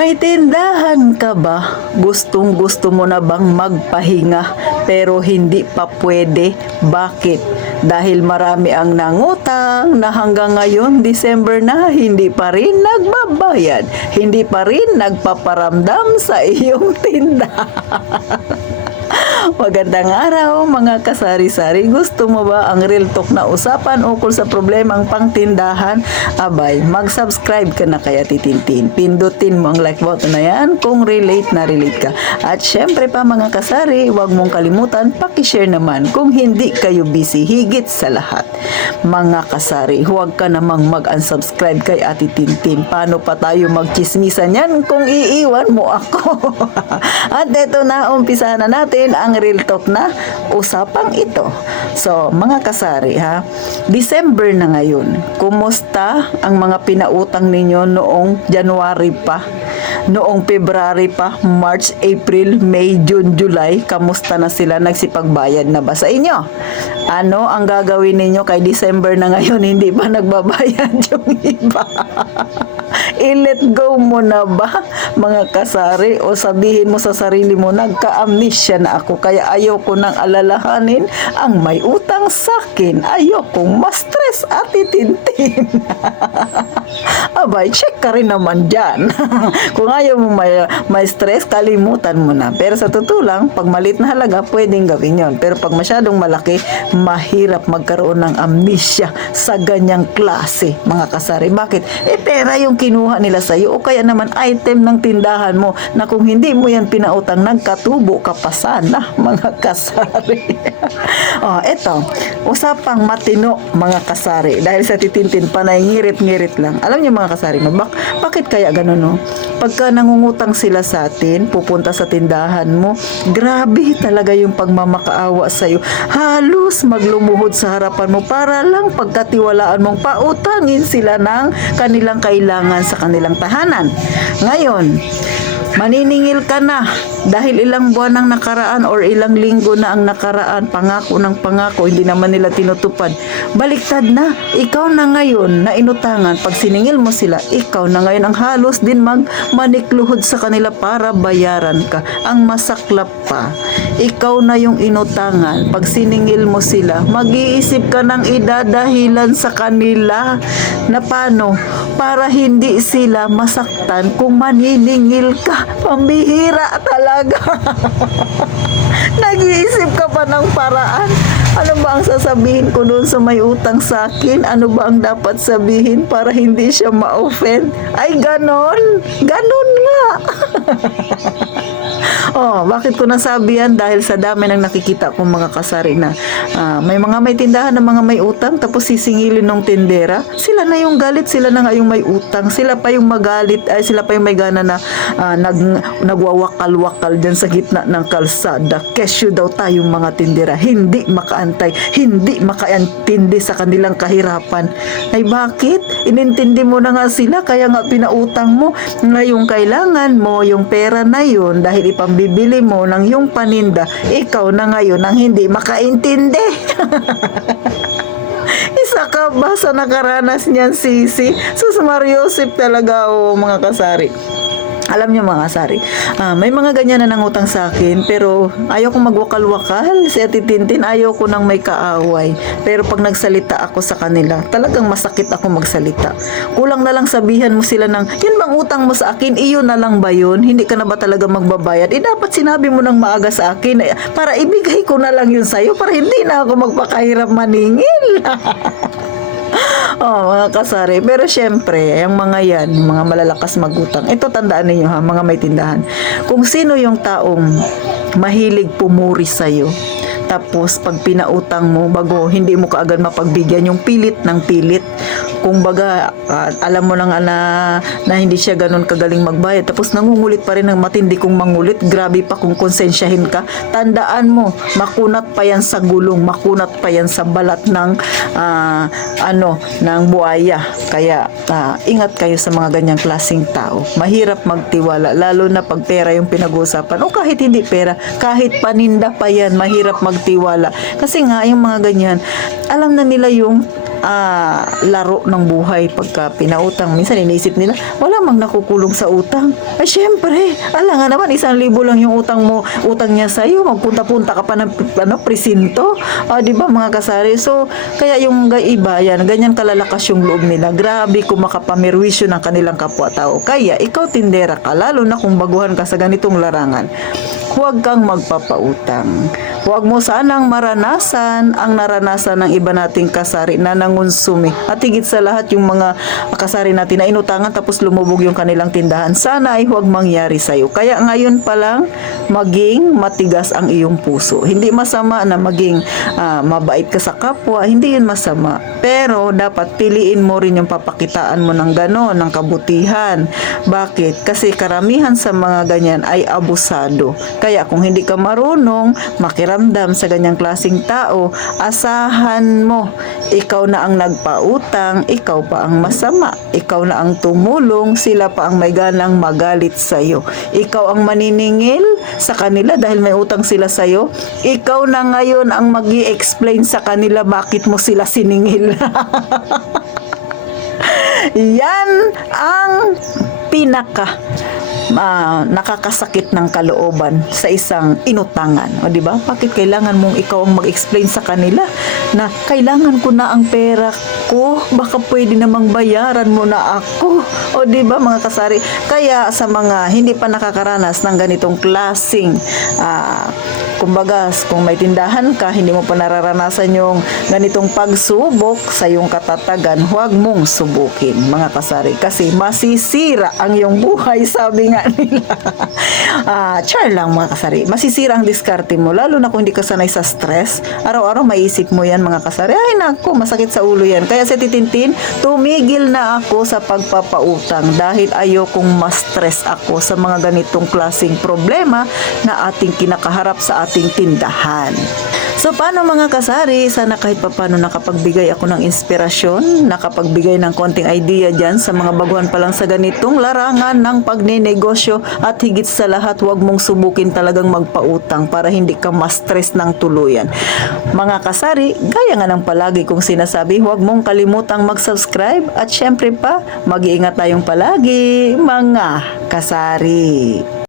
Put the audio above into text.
May tindahan ka ba? Gustong gusto mo na bang magpahinga pero hindi pa pwede? Bakit? Dahil marami ang nangutang na hanggang ngayon December na hindi pa rin nagbabayad, hindi pa rin nagpaparamdam sa iyong tindahan. Magandang araw mga kasari-sari. Gusto mo ba ang real talk na usapan ukol sa problemang pangtindahan? Abay, mag-subscribe ka na kaya titintin. Pindutin mo ang like button na yan kung relate na relate ka. At syempre pa mga kasari, huwag mong kalimutan, pakishare naman kung hindi kayo busy higit sa lahat. Mga kasari, huwag ka namang mag-unsubscribe kay Ate Tintin. Paano pa tayo magchismisan yan kung iiwan mo ako? At eto na, umpisa na natin ang real talk na usapang ito. So, mga kasari ha, December na ngayon. Kumusta ang mga pinautang ninyo noong January pa? Noong February pa, March, April, May, June, July, kamusta na sila? Nagsipagbayad na ba sa inyo? Ano ang gagawin ninyo kay December na ngayon? Hindi pa nagbabayad yung iba. I-let go mo na ba, mga kasari? O sabihin mo sa sarili mo, nagka-amnesia na ako, kaya ayoko nang alalahanin ang may utang sa akin. Ayokong ma-stress, Ate Tintin. Abay, check ka rin naman dyan. Kung ayaw mo may stress, kalimutan mo na. Pero sa totoo lang, pag maliit na halaga, pwedeng gawin yon. Pero pag masyadong malaki, mahirap magkaroon ng amnesia sa ganyang klase, mga kasari. Bakit? Pera yung kinuha nila sa'yo o kaya naman item ng tindahan mo na kung hindi mo yan pinautang, nagkatubo ka pa sana, mga kasari. Eto, usapang matino, mga kasari. Dahil sa titintin, panay ngirit-ngirit lang. Alam niyo mga kasari, no? Bakit kaya ganun, no? Pagka nangungutang sila sa atin, pupunta sa tindahan mo, grabe talaga yung pagmamakaawa sa'yo. Halos maglumuhod sa harapan mo para lang pagkatiwalaan mong pautangin sila ng kanilang kailangan sa kanilang tahanan. Ngayon, maniningil ka na dahil ilang buwan ang nakaraan or ilang linggo na ang nakaraan, pangako ng pangako, hindi naman nila tinutupad. Baliktad na, ikaw na ngayon na inutangan, pag siningil mo sila, ikaw na ngayon ang halos din manikluhod sa kanila para bayaran ka. Ang masaklap pa, ikaw na yung inutangan, pag siningil mo sila, mag-iisip ka ng idadahilan sa kanila na paano para hindi sila masaktan kung maniningil ka. Pambihira talaga. Nag-iisip ka pa ng paraan. Ano ba ang sasabihin ko doon sa may utang sa akin? Ano ba ang dapat sabihin para hindi siya ma-offend? Ay, ganon. Ganon nga. Bakit ko nasabi yan? Dahil sa dami ng nakikita kong mga kasari na may tindahan ng mga may utang tapos sisingilin ng tindera. Sila na yung galit, sila na nga yung may utang. Sila pa yung magalit, ay sila pa yung may gana na nagwawakal-wakal dyan sa gitna ng kalsada. Kesyo daw tayong mga tindera. Hindi makaantay, hindi makaintindi sa kanilang kahirapan. Ay bakit? Inintindi mo na nga sila, kaya nga pinautang mo. Ngayong kailangan mo yung pera na yun dahil ipambibili mo ng yung paninda, ikaw na ngayon ang hindi makaintindi. Isa ka ba sa nakaranas niyan, Sisi? Sus Mariosip talaga, mga kasari. Alam niyo mga kasari, may mga ganyan na nangutang sa akin, pero ayaw kong magwakal-wakal. Si Ate Tintin, ayaw ko nang may kaaway. Pero pag nagsalita ako sa kanila, talagang masakit ako magsalita. Kulang na lang sabihan mo sila ng, yun bang utang mo sa akin, iyon na lang ba yun? Hindi ka na ba talaga magbabayad? Dapat sinabi mo ng maaga sa akin, para ibigay ko na lang yun sa'yo, para hindi na ako magpakahirap maningil. Mga kasari. Pero syempre, yung mga yan, yung mga malalakas magutang, ito tandaan ninyo ha, mga may tindahan. Kung sino yung taong mahilig pumuri sa'yo, tapos pag pinautang mo, bago hindi mo kaagad mapagbigyan, yung pilit ng pilit. Kung baga, alam mo na na hindi siya ganun kagaling magbayad, tapos nangungulit pa rin ng matindi kong mangulit, grabe pa kung konsensyahin ka. Tandaan mo, makunat pa yan sa gulong, makunat pa yan sa balat ng ng buhaya. Kaya ingat kayo sa mga ganyang klaseng tao. Mahirap magtiwala, lalo na pag pera yung pinag-uusapan, o kahit hindi pera, kahit paninda pa yan, mahirap magtiwala. Kasi nga, yung mga ganyan, alam na nila yung laro ng buhay pagka pinautang. Minsan iniisip nila, wala mang nakukulong sa utang. Ay, syempre, ala nga naman, 1,000 lang yung utang mo, utang niya sa'yo, magpunta-punta ka pa ng presinto. Di ba mga kasari? So, kaya yung iba, yan, ganyan kalalakas yung loob nila. Grabe kung makapamirwisyo ng kanilang kapwa-tao. Kaya, ikaw tindera ka, lalo na kung baguhan ka sa ganitong larangan, huwag kang magpapautang. Huwag mo sanang maranasan ang naranasan ng iba nating kasari na nangunsumi. At higit sa lahat yung mga kasari natin na inutangan tapos lumubog yung kanilang tindahan. Sana ay huwag mangyari sa'yo. Kaya ngayon pa lang, maging matigas ang iyong puso. Hindi masama na maging mabait ka sa kapwa. Hindi yun masama. Pero dapat piliin mo rin yung papakitaan mo ng gano'n, ng kabutihan. Bakit? Kasi karamihan sa mga ganyan ay abusado. Kaya kung hindi ka marunong makiramdam sa ganyang klaseng tao, asahan mo, ikaw na ang nagpautang, ikaw pa ang masama, ikaw na ang tumulong, sila pa ang may ganang magalit sa'yo. Ikaw ang maniningil sa kanila dahil may utang sila sa'yo. Ikaw na ngayon ang mag-i-explain sa kanila bakit mo sila siningil. Yan ang pinaka nakakasakit ng kalooban sa isang inutangan. O di ba? Bakit kailangan mong ikaw ang mag-explain sa kanila na kailangan ko na ang pera ko, baka pwede namang bayaran mo na ako. O di ba mga kasari? Kaya sa mga hindi pa nakakaranas ng ganitong klaseng kumbaga, kung may tindahan ka, hindi mo pa nararanasan yung ganitong pagsubok sa iyong katatagan, huwag mong subukin, mga kasari. Kasi masisira ang iyong buhay, sabi nga nila. Char lang, mga kasari. Masisira ang diskarte mo, lalo na kung hindi ka sanay sa stress. Araw-araw maisip mo yan, mga kasari. Ay, naku, masakit sa ulo yan. Kaya sa titintin, tumigil na ako sa pagpapautang dahil ayokong ma-stress ako sa mga ganitong klaseng problema na ating kinakaharap sa ating tindahan. So, paano mga kasari? Sana kahit papano nakapagbigay ako ng inspirasyon, nakapagbigay ng konting idea dyan sa mga baguhan pa lang sa ganitong larangan ng pagninegosyo at higit sa lahat, huwag mong subukin talagang magpautang para hindi ka ma-stress ng tuluyan. Mga kasari, gaya nga ng palagi kong sinasabi, huwag mong kalimutang mag-subscribe at syempre pa, mag-iingat tayong palagi, mga kasari.